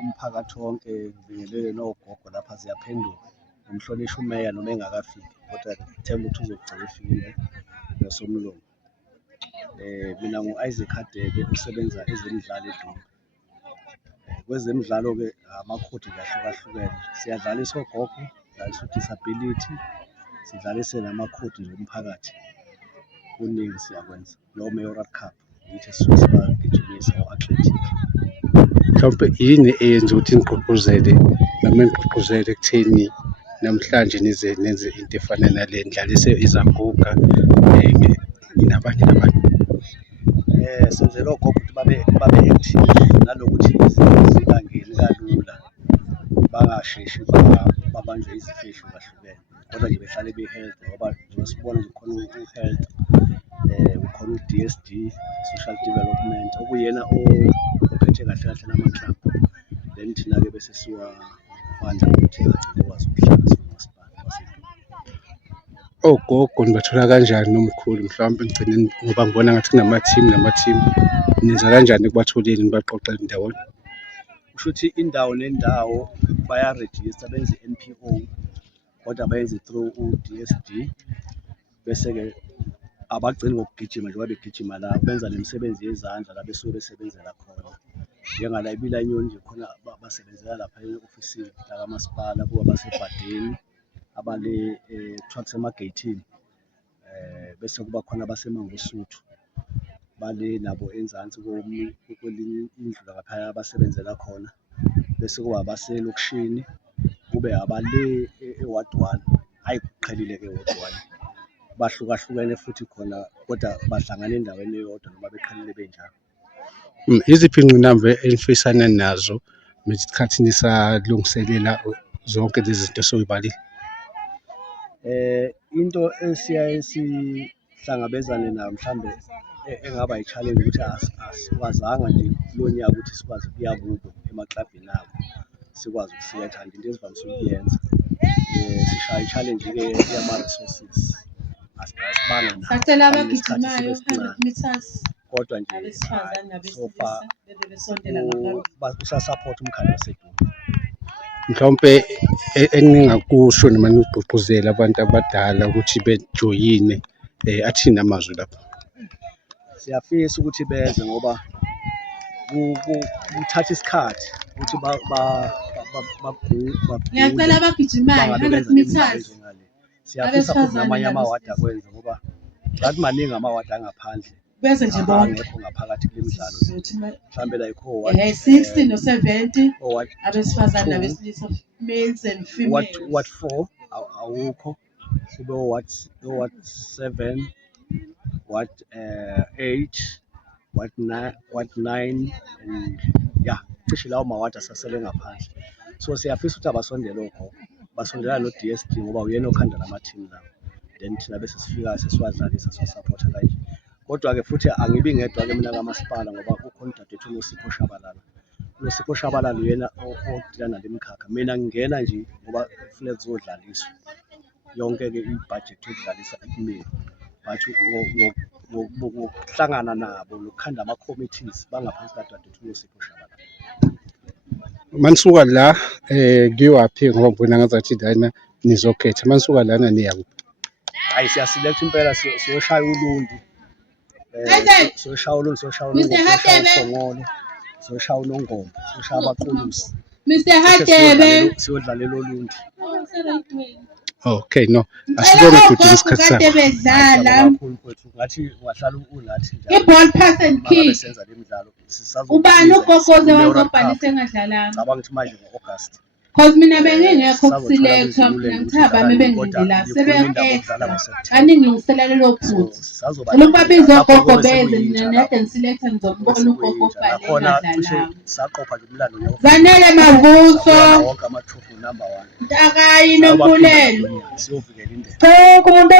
Umphakathi wonke ngibingelele nogogo lapha ziyaphenduka umhlonishwa umeya noma engakafiki kodwa ngithemba ukuthi uzogcina efikile nosomlomo. Mina ngu-Isaac Hadebe usebenza ezemidlalo eDumbe. Kwezemidlalo-ke amakhodi ahlukahlukene, siyadlalisa ogogo, sidlalisa u-disability, sidlalise namakhodi nje omphakathi. Kuningi siyakwenza no-Mayoral Cup yithi esisuke sibagijimisa o-athletic. Mhlawumbe yini eyenza ukuthi nigqugquzele noma nigqugquzele ekutheni namhlanje nize nenze into efana nale ndlalise izaguga nabanye nabantu? Senzela ogogo ukuthi babe active nalokuthi izinto zingangeni kalula, bangasheshi babanjwe izifo ey'hlukahlukene kodwa nje behlale be-healthy ngoba njengoba sibona nje khona u-health, ukhona u-DSD, social development, okuyena ophethe kahle kahle nama-club. Then thina-ke bese siwafanda ukuthi agcine ukwazi ukuhlala siwumasipala waseDumbe. Ogogo nibathola kanjani nomkhulu mhlawumbe ngigcine ngoba ngibona ngathi kunama-team nenza kanjani ekubatholeni nibaqoqele ndawonye? Kusho ukuthi indawo nendawo bayarejista benze i-NPO kodwa bayenze through u-DSD bese-ke abagcini ngokugijima njengoba begijima la benza nemisebenzi yezandla la besuke besebenzela khona. Njengala eBilanyoni nje khona basebenzela lapha e-ofisini lakamasipala kuba basebhadeni abale kuthiwa kusemageyithini, bese kuba khona abaseMangosuthu bale nabo enzansi kwelinye indlu laphaya abasebenzela khona, bese kuba abaselokishini, kube abale e-Ward 1, hhayi kuqhelile-ke e-Ward 1, bahlukahlukene futhi khona kodwa bahlangana endaweni eyodwa noma beqhelile benjalo. Iziphi iy'ngqinamba enifisana nazo ngesikhathi nisalungiselela zonke lezi zinto osoy'balile? Into esiyaye sihlangabezane nayo mhlawumbe engaba i-challenge ukuthi asikwazanga nje kulo nyaka ukuthi sikwazi ukuya kubo emaklabhini abo sikwazi ukusiletha into ezivamise ukuyenza. Sishaya i-challenge-ke yama-resources, asibanga kodwa nje so far usasapotha umkhaya waseDumbe. Mhlawumbe eningakusho noma nigqugquzela abantu abadala ukuthi bejoyine athini amazwi lapho? Siyafisa ukuthi beze ngoba kuthatha isikhathi ukuthi ngiyacela abagijimayo 100 meters. Siyafisa futhi namanye amawadi akwenza ngoba ngathi maningi amawadi angaphandle Bese nje bonke angekho ngaphakathi kule midlalo. Mhlawumbe la ikho 60 no 70 abesifazane nabesilisa, males and females. Ward 4 awukho, kube Ward 7, Ward 8, Ward 9 and yeah, cishe lawo mawadi asasele ngaphandle. So siyafisa ukuthi abasondele ogogo, basondela no-DSD ngoba uyena okhanda nama-team lawo, then thina bese sifika sesiwadlalisa siwasapotha kanje. Kodwa-ke futhi angibi ngedwa-ke mina kamasipala ngoba kukhona udadewethu uNosipho Shabalala. uNosipho Shabalala uyena odila nale mikhakha, mina ngingena nje ngoba kufuneka kuzodlaliswa yonke-ke i-budget yokudlalisa kumina, but ngokuhlangana nabo nokukhanda ama-committees bangaphansi kadadewethu uNosipho Shabalala. Manisuka la kuyowaphi ngoba ngibona ngazathi lana nizokhetha, manisuka lana niya kuphi? Hhayi siyasiletha impela siyoshaya uLundu, siyoshaya uLundu, siyoshaya uSongolo, siyoshaya uNongoma, siyoshaya abaQulusi, Mr. Hadebe siyodlalela uLundu. Okay, no, asibonge futhi isikhathi sakho. bedlala Ngathi wahlala unathi njalo i-ball pass and kick. senza le midlalo Ubani ugogoze wazobhalisa engadlalanga? cabanga ukuthi manje ngo-August Cause mina bengingekho ku-selector, mina ngithaba bebengilila sebe-extra aningilungisela lelo phutha. Lokhu babiza ogogo beze mina nede ngiselector ngizombona ugogo obhale engadlalanga. saqopha nje umlando Zanele Mavuso, wonke amatrophy number 1 Ntakayi Nompulelo. siyovikela indlela. Konke umuntu